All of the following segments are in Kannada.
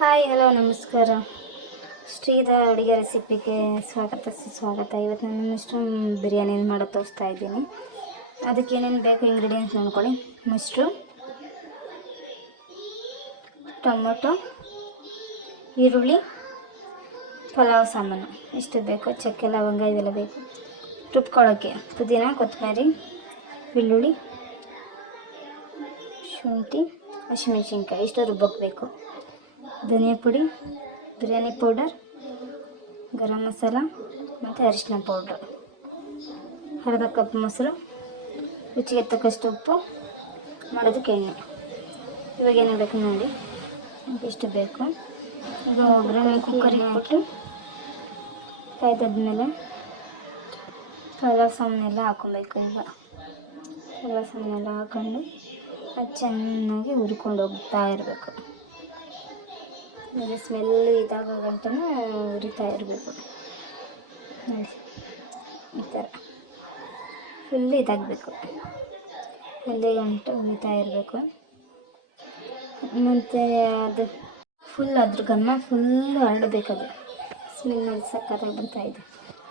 ಹಾಯ್, ಹಲೋ, ನಮಸ್ಕಾರ. ಶ್ರೀಧ ಅಡುಗೆ ರೆಸಿಪಿಗೆ ಸ್ವಾಗತ, ಸುಸ್ವಾಗತ. ಇವತ್ತು ನಾನು ಮಶ್ರೂಮ್ ಬಿರಿಯಾನಿ ಮಾಡೋದು ತೋರಿಸ್ತಾ ಇದ್ದೀನಿ. ಅದಕ್ಕೆ ಏನೇನು ಬೇಕು ಇಂಗ್ರೀಡಿಯೆಂಟ್ಸ್ ನೋಡ್ಕೊಳ್ಳಿ. ಮಶ್ರೂಮ್ ಟೊಮೊಟೊ, ಈರುಳ್ಳಿ, ಪಲಾವ್ ಸಾಮಾನು ಇಷ್ಟು ಬೇಕು ಚಕ್ಕೆ, ಲವಂಗ ಇವೆಲ್ಲ ಬೇಕು. ರುಬ್ಕೊಳ್ಳೋಕ್ಕೆ ಪುದೀನ, ಕೊತ್ತಂಬರಿ, ಬೆಳ್ಳುಳ್ಳಿ, ಶುಂಠಿ, ಹಸಿಮೆಣ್ಸಿನ್ಕಾಯಿ. ಇಷ್ಟು ರುಬ್ಬಕ್ಕೆ ಬೇಕು. ಧನಿಯಾ ಪುಡಿ, ಬಿರಿಯಾನಿ ಪೌಡರ್, ಗರಂ ಮಸಾಲ ಮತ್ತು ಅರಿಶಿನ ಪೌಡ್ರ್. ಅರ್ಧ ಕಪ್ ಮೊಸರು, ರುಚಿಗೆ ತಕ್ಕಷ್ಟು ಉಪ್ಪು, ಮಾಡೋದಕ್ಕೆ ಎಣ್ಣೆ. ಇವಾಗ ಏನು ಬೇಕು ನೋಡಿ. ಇಷ್ಟು ಬೇಕು? ಈಗ ಒಗ್ಗರಣೆ ಕುಕ್ಕರಿಗೆ ಹಾಕಿ ಕಾಯ್ದಾದ್ಮೇಲೆ ಪಲಾವ್ ಸಾಮಾನೆಲ್ಲ ಹಾಕೊಬೇಕು ಈಗ. ಪಲಾವ್ ಸಾಮಾನೆಲ್ಲ ಹಾಕೊಂಡು ಅದು ಚೆನ್ನಾಗಿ ಹುರ್ಕೊಂಡು ಹೋಗ್ತಾ ಇರಬೇಕು. ಇದು ಸ್ಮೆಲ್ ಇದಾಗ ಗಂಟನೂ ಉರಿತಾ ಇರಬೇಕು. ಈ ಥರ. ಫುಲ್ ಇದಾಗಬೇಕು. ಅಲ್ಲಿ ಗಂಟು ಉರಿತಾ ಇರಬೇಕು. ಮತ್ತು ಅದು ಫುಲ್ ಅದ್ರ ಗಮ್ಮ ಫುಲ್ ಹರಡಬೇಕು ಅದು ಸ್ಮೆಲ್ ನೋಡಿ ಸಕ್ಕತ್ತಾಗಿ ಬರ್ತಾ ಇದೆ.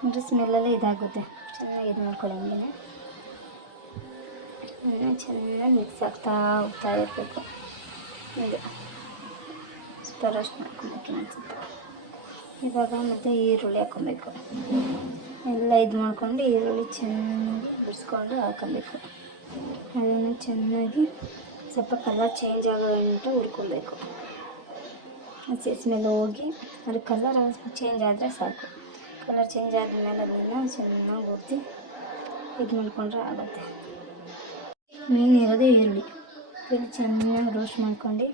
ಅಂದರೆ ಸ್ಮೆಲ್ಲಲ್ಲೇ ಇದಾಗುತ್ತೆ. ಚೆನ್ನಾಗಿ ಇದು ಮಾಡ್ಕೊಳ್ಳಿ ಹಂಗೆ ಚೆನ್ನಾಗಿ ಮಿಕ್ಸ್ ಆಗ್ತಾ ಹೋಗ್ತಾ ಇರಬೇಕು. ಇದು. ಸ್ವಲ್ಪ ರೋಸ್ಟ್ ಮಾಡ್ಕೊಬೇಕು ಇವಾಗ ಮತ್ತು ಈರುಳ್ಳಿ ಹಾಕೊಬೇಕು. ಎಲ್ಲ ಇದು ಮಾಡ್ಕೊಂಡು ಈರುಳ್ಳಿ ಚೆನ್ನಾಗಿ ಬಿಡಿಸ್ಕೊಂಡು ಹಾಕೊಬೇಕು. ಅದನ್ನು ಚೆನ್ನಾಗಿ ಸ್ವಲ್ಪ ಕಲರ್ ಚೇಂಜ್ ಆಗೋ ಗಂಟ ಹುರ್ಕೊಬೇಕು. ಹಸಿ ಮೇಲೆ ಹೋಗಿ ಅದು ಕಲರ್ ಚೇಂಜ್ ಆದರೆ ಸಾಕು. ಕಲರ್ ಚೇಂಜ್ ಆದಮೇಲೆ ಅದನ್ನು ಚೆನ್ನಾಗಿ ಹುರಿದು ಇದು ಮಾಡಿಕೊಂಡ್ರೆ ಆಗುತ್ತೆ. ಮೇನ್ ಇರೋದೇ ಈರುಳ್ಳಿ. ಈರುಳ್ಳಿ ಚೆನ್ನಾಗಿ ರೋಸ್ಟ್ ಮಾಡ್ಕೊಂಡು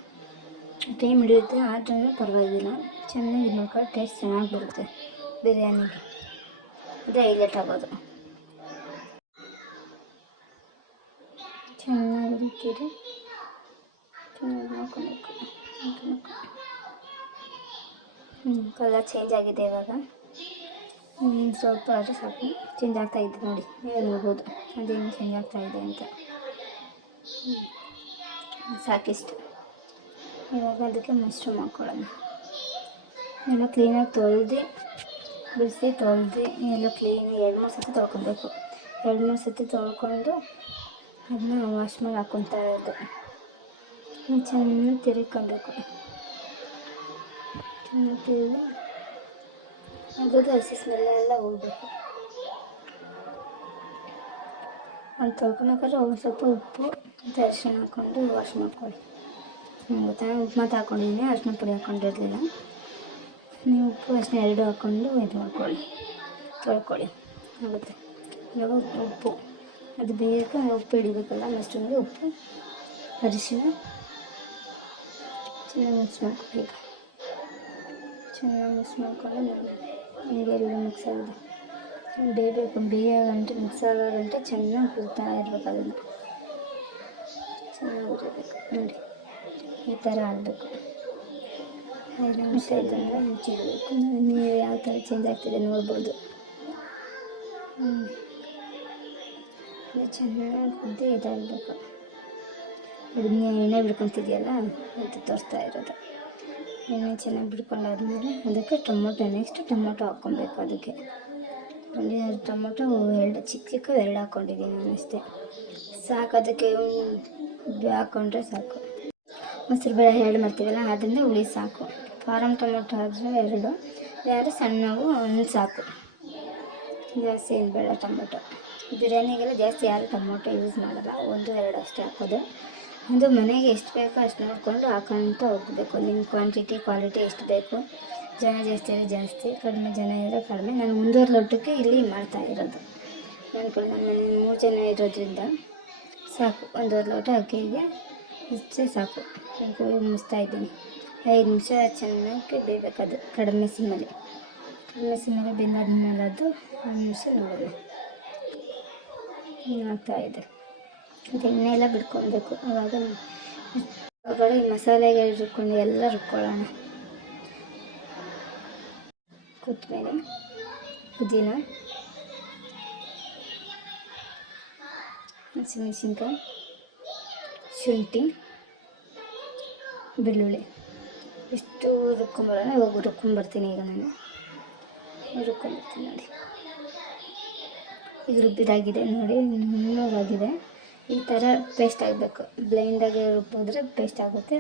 ಟೈಮ್ ಹಿಡಿಯುತ್ತೆ ಆದ್ರೂ ಪರವಾಗಿಲ್ಲ. ಚೆನ್ನಾಗಿ ಇದು ಟೇಸ್ಟ್ ಚೆನ್ನಾಗಿ ಬರುತ್ತೆ ಬಿರಿಯಾನಿಗೆ. ಇದು ಹೈಲೈಟ್ ಆಗೋದು. ಚೆನ್ನಾಗಿ ಹುರಿತೀರಿ ಚೆನ್ನಾಗಿ ಮಾಡ್ಕೊಬೇಕು ಹ್ಞೂ ಕಲರ್ ಚೇಂಜ್ ಆಗಿದೆ ಇವಾಗ. ಸ್ವಲ್ಪ ಆದರೆ ಸಾಕು. ಚೇಂಜ್ ಆಗ್ತಾ ಇದೆ ನೋಡಿ ನೀವೇ ನೋಡ್ಬೋದು. ಅದೇನು ಚೇಂಜ್ ಆಗ್ತಾ ಇದೆ ಅಂತ. ಸಾಕಿಷ್ಟು. ಇವಾಗ ಅದಕ್ಕೆ ಮಶ್ರೂಮ್ ಹಾಕ್ಕೊಳ್ಳೋಣ ಎಲ್ಲ ಕ್ಲೀನಾಗಿ ತೊಳೆದು ಬಿಡಿಸಿ ತೊಳೆದು ಎಲ್ಲ ಕ್ಲೀನ್ ಎರಡು ಮೂರು ಸತಿ ತೊಳ್ಕೊಬೇಕು. ಎರಡು ಮೂರು ಸತಿ ತೊಳ್ಕೊಂಡು ಅದನ್ನ ವಾಶ್ ಮಾಡಿ ಹಾಕ್ಕೊತಾ ಇರೋದು. ಚೆನ್ನಾಗಿ ತಿರುಗ್ಕೊಬೇಕು ಚೆನ್ನಾಗಿ ತಿರುಗಿ ಅದ್ರದ್ದು ಹಸಿ ಸ್ಮೆಲ್ಲೆಲ್ಲ ಹೋಗ್ಬೇಕು. ಅದು ತೊಳ್ಕೊಬೇಕಾದ್ರೆ ಒಂದು ಸ್ವಲ್ಪ ಉಪ್ಪು ದರ್ಶನ ಹಾಕ್ಕೊಂಡು ವಾಶ್ ಮಾಡ್ಕೊಳ್ಳಿ ಗೊತ್ತಾ ಉಪ್ಪು ಮಾತ್ರ ಹಾಕ್ಕೊಂಡಿದ್ದೀನಿ ಅರಿಶಿನ ಪುಡಿ ಹಾಕ್ಕೊಂಡಿರಲಿಲ್ಲ ನೀವು ಉಪ್ಪು ಅರಿಶಿನ ಎರಡು ಹಾಕ್ಕೊಂಡು ಇದು ಮಾಡ್ಕೊಳ್ಳಿ ತೊಳ್ಕೊಳ್ಳಿ ಆಗುತ್ತೆ ಇವಾಗ ಉಪ್ಪು ಅದು ಬೇಗ ಉಪ್ಪು ಹಿಡಿಬೇಕಲ್ಲ ಮಸ್ಟೊಂದು ಉಪ್ಪು ಅರಿಶಿನ ಚೆನ್ನಾಗಿ ಮಿಕ್ಸ್ ಮಾಡ್ಕೊಳ್ಳಿ ಈಗ ಚೆನ್ನಾಗಿ ಮಿಕ್ಸ್ ಮಾಡ್ಕೊಂಡು ಹೀಗೆ ಎಲ್ಲ ಮಿಕ್ಸ್ ಆಗಿದೆ ಬೇಯಬೇಕು ಬೇಯ ಗಂಟೆ ಮಿಕ್ಸ್ ಆಗೋ ಗಂಟೆ ಚೆನ್ನಾಗಿ ಹುರ್ತಾ ಇರ್ಬೇಕು ಅದನ್ನು ಚೆನ್ನಾಗಿ ಹುರಿಬೇಕು ನೋಡಿ ಈ ಥರ ಆಗಬೇಕು. ಐದು ನಿಮಿಷ ಇದನ್ನು ಮುಚ್ಚಿಡಬೇಕು ನೀವು ಯಾವ ಥರ ಚೇಂಜ್ ಆಗ್ತಿದೆ ನೋಡ್ಬೋದು. ಚೆನ್ನಾಗಿ ಕುದ್ದಿ ಇದಾಗಬೇಕು. ಇದನ್ನ ಎಣ್ಣೆ ಬಿಡ್ಕೊತಿದೆಯಲ್ಲ ಅಂತ ತೋರಿಸ್ತಾ ಇರೋದು. ಎಣ್ಣೆ ಚೆನ್ನಾಗಿ ಬಿಡ್ಕೊಂಡಾದ್ಮೇಲೆ ಅದಕ್ಕೆ ಟೊಮೊಟೊ ನೆಕ್ಸ್ಟ್ ಟೊಮೊಟೊ ಹಾಕ್ಕೊಬೇಕು ಅದಕ್ಕೆ. ಒಂದು ಟೊಮೊಟೊ, ಎರಡು ಚಿಕ್ಕ ಚಿಕ್ಕ ಎರಡು ಹಾಕ್ಕೊಂಡಿದ್ದೀನಿ ನಾನು ಅಷ್ಟೇ. ಸಾಕು ಅದಕ್ಕೆ ಹಾಕ್ಕೊಂಡ್ರೆ ಸಾಕು. ಮೊಸರು ಬೇಳೆ ಎರಡು ಮಾಡ್ತೀವಲ್ಲ, ಅದರಿಂದ ಹುಳಿ ಸಾಕು. ಫಾರಮ್ ಟೊಮೆಟೊ ಆದರೆ ಎರಡು. ಯಾರು ಸಣ್ಣವು ಒಂದು ಸಾಕು. ಜಾಸ್ತಿ ಏನು ಬೇಡ ಟೊಮೊಟೊ. ಬಿರಿಯಾನಿಗೆಲ್ಲ ಜಾಸ್ತಿ ಯಾರು ಟೊಮೊಟೊ ಯೂಸ್ ಮಾಡಲ್ಲ. ಒಂದು, ಎರಡು ಅಷ್ಟೇ ಹಾಕೋದು. ಒಂದು ಮನೆಗೆ ಎಷ್ಟು ಬೇಕೋ ಅಷ್ಟು ನೋಡಿಕೊಂಡು ಹಾಕೊಂತ ಹೋಗಬೇಕು. ನಿಮ್ಮ ಕ್ವಾಂಟಿಟಿ ಕ್ವಾಲಿಟಿ ಎಷ್ಟು ಬೇಕು. ಜನ ಜಾಸ್ತಿ ಜಾಸ್ತಿ, ಕಡಿಮೆ ಜನ ಇದ್ದರೆ ಕಡಿಮೆ. ನಾನು ಒಂದೂವರೆ ಲೋಟಕ್ಕೆ ಇಲ್ಲಿ ಮಾಡ್ತಾ ಇರೋದು. ನನ್ನ ನಮ್ಮ ಮೂರು ಜನ ಇರೋದ್ರಿಂದ ಸಾಕು. ಒಂದೂವರೆ ಲೋಟ ಅಕ್ಕಿಗೆ ಇಷ್ಟೇ ಸಾಕು. ಈಗ ಮುಗಿಸ್ತಾ ಇದ್ದೀನಿ. ಐದು ನಿಮಿಷ ಚೆನ್ನಾಗಿ ಬೇಯಬೇಕದು ಕಡಿಮೆ ಸಿಮ್ಮಲ್ಲಿ ಕಡಿಮೆ ಸಿಮ್ಮಲ್ಲಿ ಬೆಂದಾದ್ಮೇಲೆ ಅದು ಒಂದು ನಿಮಿಷ ನೋಡೋಣ. ಆಗ್ತಾ ಇದೆ. ಅದು ಎಣ್ಣೆ ಎಲ್ಲ ಬಿಡ್ಕೊಬೇಕು ಅವಾಗ ಹೊರಗಡೆ ಮಸಾಲೆಗೆ ರುಬ್ಕೊಂಡು ಎಲ್ಲ ರುಬ್ಕೊಳ್ಳೋಣ. ಕೊತ್ತಂಬರಿ, ಪುದೀನ, ಹಸಿಮೆಣಸಿನ್ಕಾಯಿ, ಶುಂಠಿ. ಬೆಳ್ಳುಳ್ಳಿ. ಇಷ್ಟು ರುಬ್ಕೊಂಬರೋಣ ಇವಾಗ ರುಬ್ಕೊಂಬರ್ತೀನಿ ಈಗ ನಾನು. ರುಬ್ಕೊಂಬರ್ತೀನಿ ನೋಡಿ. ಈಗ ರುಬ್ಬಿದಾಗಿದೆ ನೋಡಿ, ನುಣ್ಣಗಾಗಿದೆ. ಈ ಥರ ಪೇಸ್ಟ್ ಆಗಬೇಕು. ಬ್ಲೈಂಡಾಗಿ ರುಬ್ಬಿದ್ರೆ ಪೇಸ್ಟ್ ಆಗುತ್ತೆ.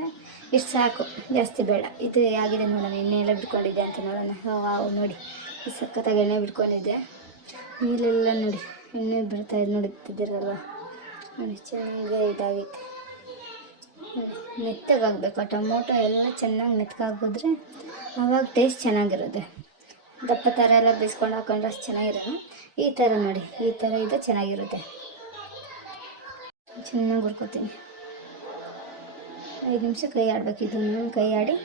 ಇಷ್ಟು ಸಾಕು, ಜಾಸ್ತಿ ಬೇಡ. ಇದು ಆಗಿದೆ ನೋಡೋಣ ಎಣ್ಣೆ ಎಲ್ಲ ಬಿಟ್ಕೊಂಡಿದ್ದೆ ಅಂತ ನೋಡೋಣ. ಹಾವು ನೋಡಿ. ಸಖತ್ತಾಗಿ ಎಣ್ಣೆ ಬಿಟ್ಕೊಂಡಿದ್ದೆ. ನೀರೆಲ್ಲ ನೋಡಿ, ಎಣ್ಣೆ ಬಿಡ್ತಾ ಇದೆ ನೋಡುತ್ತಿದ್ದೀರಲ್ವ ನೋಡಿ, ಚೆನ್ನಾಗಿ ಇದಾಗೈತೆ. ಮೆತ್ತಗಾಗಬೇಕು. ಆ ಟೊಮೊಟೊ ಎಲ್ಲ ಚೆನ್ನಾಗಿ ಮೆತ್ತಗಾಗೋದ್ರೆ ಆವಾಗ ಟೇಸ್ಟ್ ಚೆನ್ನಾಗಿರುತ್ತೆ. ದಪ್ಪ ಥರ ಎಲ್ಲ ಬೇಯಿಸ್ಕೊಂಡು ಹಾಕೊಂಡ್ರೆ ಅಷ್ಟು ಚೆನ್ನಾಗಿರಲ್ಲ. ಈ ಥರ ನೋಡಿ, ಈ ಥರ ಇದು ಚೆನ್ನಾಗಿರುತ್ತೆ. ಚೆನ್ನಾಗಿ ಹುರ್ಕೋತೀನಿ. ಐದು ನಿಮಿಷ ಕೈ ಆಡಬೇಕು ಇದನ್ನು ಕೈ ಆಡಿ.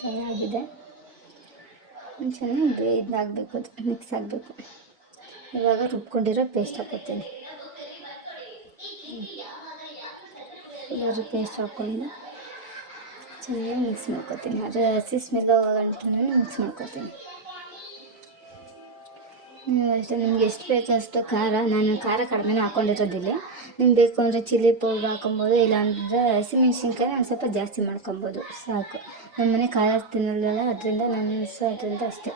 ಚೆನ್ನಾಗಿದೆ. ಚೆನ್ನಾಗಿ ಇದಾಗಬೇಕು ಮಿಕ್ಸ್ ಆಗಬೇಕು. ಇವಾಗ ರುಬ್ಕೊಂಡಿರೋ ಪೇಸ್ಟ್ ಹಾಕೋತೀನಿ. ಎಲ್ಲರೂ ಪೇಸ್ಟ್ ಹಾಕ್ಕೊಂಡು ಚೆನ್ನಾಗಿ ಮಿಕ್ಸ್ ಮಾಡ್ಕೊತೀನಿ. ಅದು ಹಸಿ ಸ್ಮೆಲ್ ಹೋಗಂಟು ಮಿಕ್ಸ್ ಮಾಡ್ಕೊತೀನಿ. ಅಷ್ಟೇ. ನಿಮ್ಗೆ ಎಷ್ಟು ಬೇಕು ಅಷ್ಟು ಖಾರ. ನಾನು ಖಾರ ಕಡಿಮೆನೇ ಹಾಕ್ಕೊಂಡಿರೋದಿಲ್ಲ ನಿಮ್ಗೆ ಬೇಕು ಅಂದರೆ ಚಿಲ್ಲಿ ಪೌಡ್ರ್ ಹಾಕೊಬೋದು ಇಲ್ಲಾಂದರೆ ಹಸಿಮೆಣ್ಸಿನ್ಕಾಯಿ ನಾನು ಸ್ವಲ್ಪ ಜಾಸ್ತಿ ಮಾಡ್ಕೊಬೋದು. ಸಾಕು. ನಮ್ಮ ಮನೆ ಖಾರ ತಿನ್ನಲ್ಲ ಅದರಿಂದ ನಾನು ಸೊ ಅದರಿಂದ ಅಷ್ಟೇ.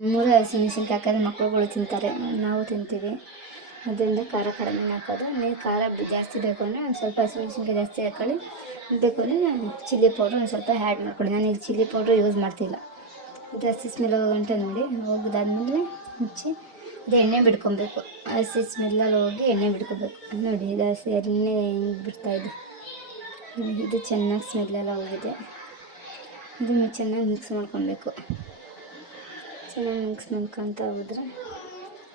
ಮೂರು ಹಸಿಮೆಣ್ಸಿನ್ಕಾಯಿ ಹಾಕಿದ್ರೆ ಮಕ್ಕಳುಗಳು ತಿಂತಾರೆ. ನಾವು ತಿಂತೀವಿ. ಅದರಿಂದ ಖಾರ ಕಡಿಮೆ ಹಾಕೋದು. ನೀವು ಖಾರ ಜಾಸ್ತಿ ಬೇಕು ಅಂದರೆ ಒಂದು ಸ್ವಲ್ಪ ಹಸಿಮೆಣ್ಸಿನ್ಕಾಯಿ ಜಾಸ್ತಿ ಹಾಕೊಳ್ಳಿ. ಬೇಕು ಅಂದರೆ ಚಿಲ್ಲಿ ಪೌಡ್ರ್ ಒಂದು ಸ್ವಲ್ಪ ಆ್ಯಡ್ ಮಾಡ್ಕೊಳ್ಳಿ. ನಾನು ಈಗ ಚಿಲ್ಲಿ ಪೌಡ್ರ್ ಯೂಸ್ ಮಾಡ್ತಿಲ್ಲ. ಜಾಸ್ತಿ ಸ್ಮೆಲ್ ಹೋಗಂಟ ನೋಡಿ. ಹೋಗಿದಾದ್ಮೇಲೆ ಮುಚ್ಚಿ ಅದು ಎಣ್ಣೆ ಬಿಡ್ಕೊಬೇಕು ಹಸಿ ಸ್ಮೆಲ್ಲಲ್ಲಿ ಹೋಗಿ ಎಣ್ಣೆ ಬಿಡ್ಕೊಬೇಕು ನೋಡಿ ಇದು ಹಸಿ ಎಣ್ಣೆ ಬಿಡ್ತಾಯಿದೆ ಬಿಡ್ತಾ ಇದೆ. ಇದು ಚೆನ್ನಾಗಿ ಸ್ಮೆಲ್ಲೆಲ್ಲ ಹೋಗಿದೆ. ಇದನ್ನು ಚೆನ್ನಾಗಿ ಮಿಕ್ಸ್ ಮಾಡ್ಕೊಬೇಕು ಚೆನ್ನಾಗಿ ಮಿಕ್ಸ್ ಮಾಡ್ಕೊತ ಹೋದ್ರೆ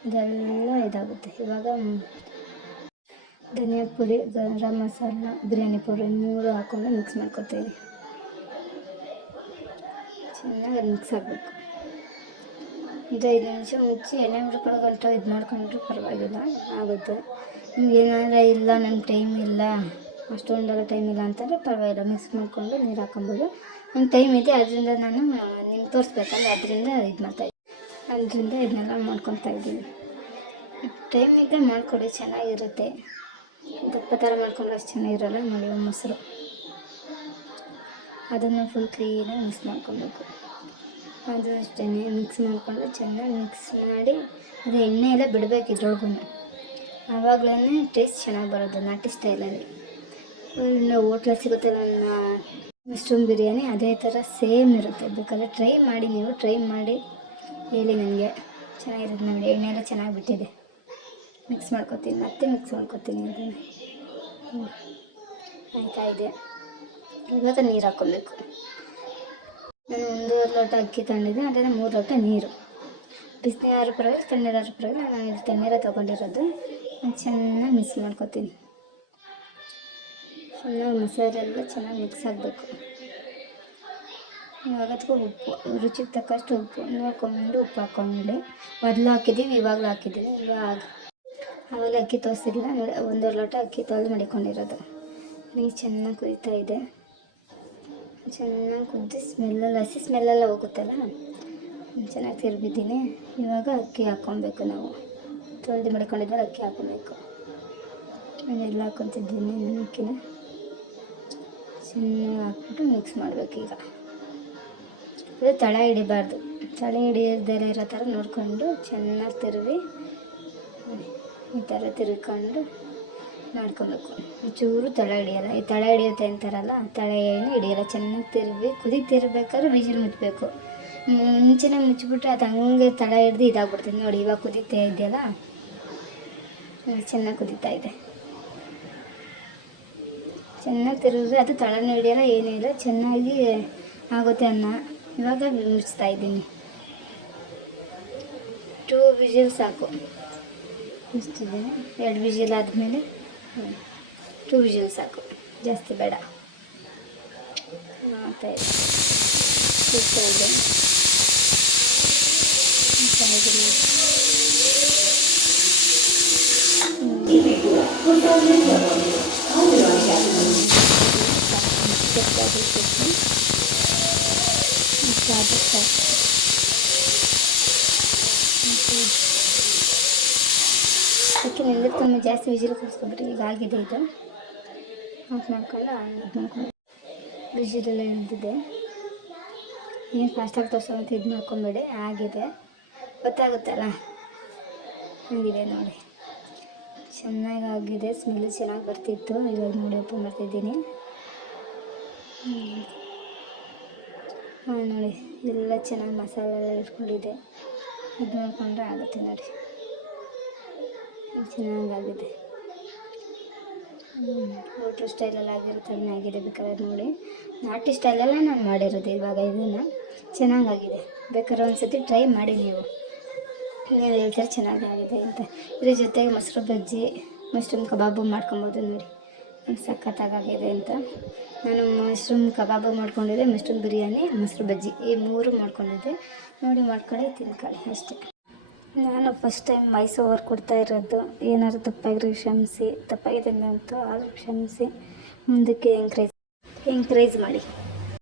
ಇದೆಲ್ಲ ಇದಾಗುತ್ತೆ. ಇವಾಗ ಧನಿಯಾ ಪುಡಿ, ಗರಂ ಮಸಾಲ, ಬಿರಿಯಾನಿ ಪೌಡರ್ ಮೂರು ಹಾಕೊಂಡು ಮಿಕ್ಸ್ ಮಾಡ್ಕೊತೀನಿ ಚೆನ್ನಾಗಿ ಅದು ಮಿಕ್ಸ್ ಆಗಬೇಕು. ಇದು ಐದು ನಿಮಿಷ ಮುಚ್ಚಿ ಎಣ್ಣೆ ಗಂಟ ಇದು ಮಾಡ್ಕೊಂಡ್ರೆ ಪರವಾಗಿಲ್ಲ, ಆಗುತ್ತೆ. ನಿಮ್ಗೆ ಇಲ್ಲ ನನ್ನ ಟೈಮ್ ಇಲ್ಲ, ಅಷ್ಟೊಂದೆಲ್ಲ ಟೈಮ್ ಇಲ್ಲ ಅಂತಂದರೆ ಪರವಾಗಿಲ್ಲ. ಮಿಕ್ಸ್ ಮಾಡಿಕೊಂಡು ನೀರು ಹಾಕೊಬೋದು ನಂಗೆ ಟೈಮ್ ಇದೆ, ಅದರಿಂದ ನಾನು ನಿಮ್ಗೆ ತೋರಿಸ್ಬೇಕಲ್ಲ, ಅದರಿಂದ ಇದು ಮಾಡ್ತಾಯಿದ್ದೀನಿ ಅದರಿಂದ ಇದನ್ನೆಲ್ಲ ಮಾಡ್ಕೊತಾ ಇದ್ದೀನಿ. ಟೈಮ್ ಇದೆ ಮಾಡಿಕೊಡಿ, ಚೆನ್ನಾಗಿರುತ್ತೆ. ದಪ್ಪ ಥರ ಮಾಡ್ಕೊಂಡ್ರೆ ಅಷ್ಟು ಚೆನ್ನಾಗಿರಲ್ಲ, ನೋಡಿ ಮೊಸರು. ಅದನ್ನು ಫುಲ್ ಕ್ಲೀನಾಗಿ ಮಿಕ್ಸ್ ಮಾಡ್ಕೊಬೇಕು. ಅದು ಅಷ್ಟೇ ಮಿಕ್ಸ್ ಮಾಡಿಕೊಂಡು ಚೆನ್ನಾಗಿ ಮಿಕ್ಸ್ ಮಾಡಿ, ಅದು ಎಣ್ಣೆ ಎಲ್ಲ ಬಿಡಬೇಕು ಇದ್ರೊಳಗೂ ಆವಾಗಲೇ ಟೇಸ್ಟ್ ಚೆನ್ನಾಗಿ ಬರೋದು, ನಾಟಿ ಸ್ಟೈಲಲ್ಲಿ ಹೋಟ್ಲಲ್ಲಿ ಸಿಗುತ್ತೆ ನನ್ನ ಮಶ್ರೂಮ್ ಬಿರಿಯಾನಿ ಅದೇ ಥರ ಸೇಮ್ ಇರುತ್ತೆ. ಬೇಕಾದ್ರೆ ಟ್ರೈ ಮಾಡಿ ನೀವು ಟ್ರೈ ಮಾಡಿ ಹೇಳಿ ನನಗೆ. ಚೆನ್ನಾಗಿರುತ್ತೆ ನೋಡಿ. ಎಣ್ಣೆ ಎಲ್ಲ ಚೆನ್ನಾಗಿ ಬಿಟ್ಟಿದೆ. ಮಿಕ್ಸ್ ಮಾಡ್ಕೊತೀನಿ. ಮತ್ತೆ ಮಿಕ್ಸ್ ಮಾಡ್ಕೊತೀನಿ ಹ್ಮ್. ಆಯ್ತಾ ಇದೆ. ಇವಾಗ ನೀರು ಹಾಕ್ಕೊಬೇಕು ನಾನು ಒಂದೂವರೆ ಲೋಟ ಅಕ್ಕಿ ತಗೊಂಡಿದ್ದೆ. ಅದನ್ನು ಮೂರು ಲೋಟ ನೀರು. ಬಿಸಿನೀರು ಪರವಾಗಿಲ್ಲ ತಣ್ಣೀರಾರು ಪರವಾಗಿಲ್ಲ. ನಾನು ಇದು ತಣ್ಣೀರ ತೊಗೊಂಡಿರೋದು. ನಾನು ಚೆನ್ನಾಗಿ ಮಿಕ್ಸ್ ಮಾಡ್ಕೊತೀನಿ. ಚೆನ್ನಾಗಿ ಮಸಾಲೆ ಎಲ್ಲ ಚೆನ್ನಾಗಿ ಮಿಕ್ಸ್ ಆಗಬೇಕು. ಇವಾಗ ಅದಕ್ಕೂ ಉಪ್ಪು, ರುಚಿಗೆ ತಕ್ಕಷ್ಟು ಉಪ್ಪು ನೋಡ್ಕೊಂಡು ಉಪ್ಪು ಹಾಕ್ಕೊಂಡೆ. ಮೊದಲು ಹಾಕಿದ್ದೀವಿ, ಇವಾಗಲೂ ಹಾಕಿದ್ದೀವಿ ಇವಾಗ ಆವಾಗ ಅಕ್ಕಿ ತೋರಿಸಿಲ್ಲ ಒಂದೂವರೆ ಲೋಟ ಅಕ್ಕಿ ತೊಳೆದು ಮಾಡಿಕೊಂಡಿರೋದು. ನೀರು ಚೆನ್ನಾಗಿ ಕುದೀತಾ ಇದೆ. ಚೆನ್ನಾಗಿ ಕುದ್ದು ಸ್ಮೆಲ್ಲೆಲ್ಲ ಹಸಿ ಸ್ಮೆಲ್ಲೆಲ್ಲ ಹೋಗುತ್ತಲ್ಲ? ಚೆನ್ನಾಗಿ ತಿರುಗಿದ್ದೀನಿ. ಇವಾಗ ಅಕ್ಕಿ ಹಾಕ್ಕೊಬೇಕು ನಾವು. ತೊಳೆದು ಮಡ್ಕೊಂಡಿದ್ಮೇಲೆ ಅಕ್ಕಿ ಹಾಕ್ಕೊಬೇಕು. ನಾನು ಎಲ್ಲ ಹಾಕೊತಿದ್ದೀನಿ ಅಕ್ಕಿನ. ಚೆನ್ನಾಗಿ ಹಾಕ್ಬಿಟ್ಟು ಮಿಕ್ಸ್ ಮಾಡಬೇಕು ಈಗ. ಇದು ತಳ ಹಿಡಿಬಾರ್ದು. ತಳ ಹಿಡಿಯದಲ್ಲೇ ಇರೋ ಥರ ನೋಡಿಕೊಂಡು ಚೆನ್ನಾಗಿ ತಿರುವಿ. ಈ ಥರ ತಿರ್ಕೊಂಡು ಮಾಡ್ಕೊಬೇಕು. ಚೂರು ತಳ ಹಿಡಿಯಲ್ಲ. ಈ ತಳ ಹಿಡಿಯುತ್ತೆ ಅಂತಾರಲ್ಲ ತಳ ಏನು ಹಿಡಿಯಲ್ಲ. ಚೆನ್ನಾಗಿ ತಿರುವಿ. ಕುದೀತಿರ್ಬೇಕಾದ್ರೆ ವಿಜಿಲ್ ಮುಚ್ಚಬೇಕು ಮುಂಚೆನೇ ಮುಚ್ಚಿಬಿಟ್ರೆ ಅದು ಹಂಗೆ ತಳ ಹಿಡ್ದು ಇದಾಗ್ಬಿಡ್ತದೆ. ನೋಡಿ ಇವಾಗ ಕುದೀತಾ ಇದೆಯಲ್ಲ? ಚೆನ್ನಾಗಿ ಕುದೀತಾ ಇದೆ. ಚೆನ್ನಾಗಿ ತಿರುಗಿದ್ರೆ ಅದು ತಳನೂ ಹಿಡಿಯಲ್ಲ ಏನೂ ಇಲ್ಲ. ಚೆನ್ನಾಗಿ ಆಗುತ್ತೆ ಅನ್ನ. ಇವಾಗ ಮುಚ್ತಾ ಇದ್ದೀನಿ. ಟೂ ವಿಜಿಲ್ ಸಾಕು. ಮುಚ್ತಿದ್ದೀನಿ ಎರಡು ವಿಜಿಲ್ ಆದಮೇಲೆ ಟೂ ವಿಜಿಲ್ ಸಾಕು. ಜಾಸ್ತಿ ಬೇಡ. ಇದೆ. ಗೊತ್ತಾಗುತ್ತೆ. ಮುಚ್ಚಾದ್ರೆ ಸಾಕು. ಅದಕ್ಕೆ ತುಂಬ ಜಾಸ್ತಿ ವಿಜಿಲ್ ಕೊಡಿಸ್ಕೊಬಿಟ್ಟು ಈಗ ಆಗಿದೆ ಇದು ಆಫ್ ಮಾಡ್ಕೊಂಡು ಇದು ಮಾಡ್ಕೊಂಡು ಫ್ರಿಜ್ಜಲ್ಲೆಲ್ಲ ಇಳಿದಿದೆ ಏನು ಫಾಸ್ಟಾಗಿ ತೋರಿಸೋಂತ ಇದು ಮಾಡ್ಕೊಂಬೇಡಿ ಆಗಿದೆ ಗೊತ್ತಾಗುತ್ತಲ್ಲ ಹಂಗಿದೆ ನೋಡಿ ಚೆನ್ನಾಗಿ ಆಗಿದೆ ಸ್ಮೆಲ್ ಚೆನ್ನಾಗಿ ಬರ್ತಿತ್ತು ಇವಾಗ ನೋಡಿ ಓಪನ್ ಮಾಡ್ತಿದ್ದೀನಿ ನೋಡಿ. ಎಲ್ಲ ಚೆನ್ನಾಗಿ ಮಸಾಲೆ ಎಲ್ಲ ಇಟ್ಕೊಂಡಿದೆ ಇದು ನೋಡ್ಕೊಂಡ್ರೆ ಆಗುತ್ತೆ ನೋಡಿ. ಚೆನ್ನಾಗಾಗಿದೆ. ಊಟ ಸ್ಟೈಲಲ್ಲಿ ಆಗಿರುತ್ತೆ ಅದನ್ನ ಆಗಿದೆ ಬೇಕಾದ್ರೆ ನೋಡಿ. ನಾಟಿ ಸ್ಟೈಲೆಲ್ಲ ನಾನು ಮಾಡಿರೋದು ಇವಾಗ ಇದನ್ನು. ಚೆನ್ನಾಗಾಗಿದೆ. ಬೇಕಾದ್ರೆ ಒಂದು ಸತಿ ಟ್ರೈ ಮಾಡಿ ನೀವು. ನೀವು ಹೇಳ್ತೀರ ಚೆನ್ನಾಗಾಗಿದೆ ಅಂತ. ಇದ್ರ ಜೊತೆಗೆ ಮೊಸರು ಬಜ್ಜಿ ಮಶ್ರೂಮ್ ಕಬಾಬು ಮಾಡ್ಕೊಬೋದು ನೋಡಿ. ಸಖತ್ತಾಗಿದೆ ಅಂತ. ನಾನು ಮಶ್ರೂಮ್ ಕಬಾಬು ಮಾಡ್ಕೊಂಡಿದ್ದೆ, ಮಶ್ರೂಮ್ ಬಿರಿಯಾನಿ, ಮೊಸರು ಬಜ್ಜಿ, ಈ ಮೂರು ಮಾಡ್ಕೊಂಡಿದ್ದೆ. ನೋಡಿ ಮಾಡ್ಕೊಳ್ಳಿ, ತಿನ್ಕೊಳ್ಳಿ ಅಷ್ಟೇ. ನಾನು ಫಸ್ಟ್ ಟೈಮ್ ಓವರ್ ಕೊಡ್ತಾ ಇರೋದು. ಏನಾದ್ರು ತಪ್ಪಾಗಿರೋ ಕ್ಷಮಿಸಿ, ತಪ್ಪಾಗಿದೆ ಅಂತೂ ಆದರೂ ಕ್ಷಮಿಸಿ, ಮುಂದಕ್ಕೆ ಎಂಕ್ರೇಜ್ ಎಂಕ್ರೇಜ್ ಮಾಡಿ.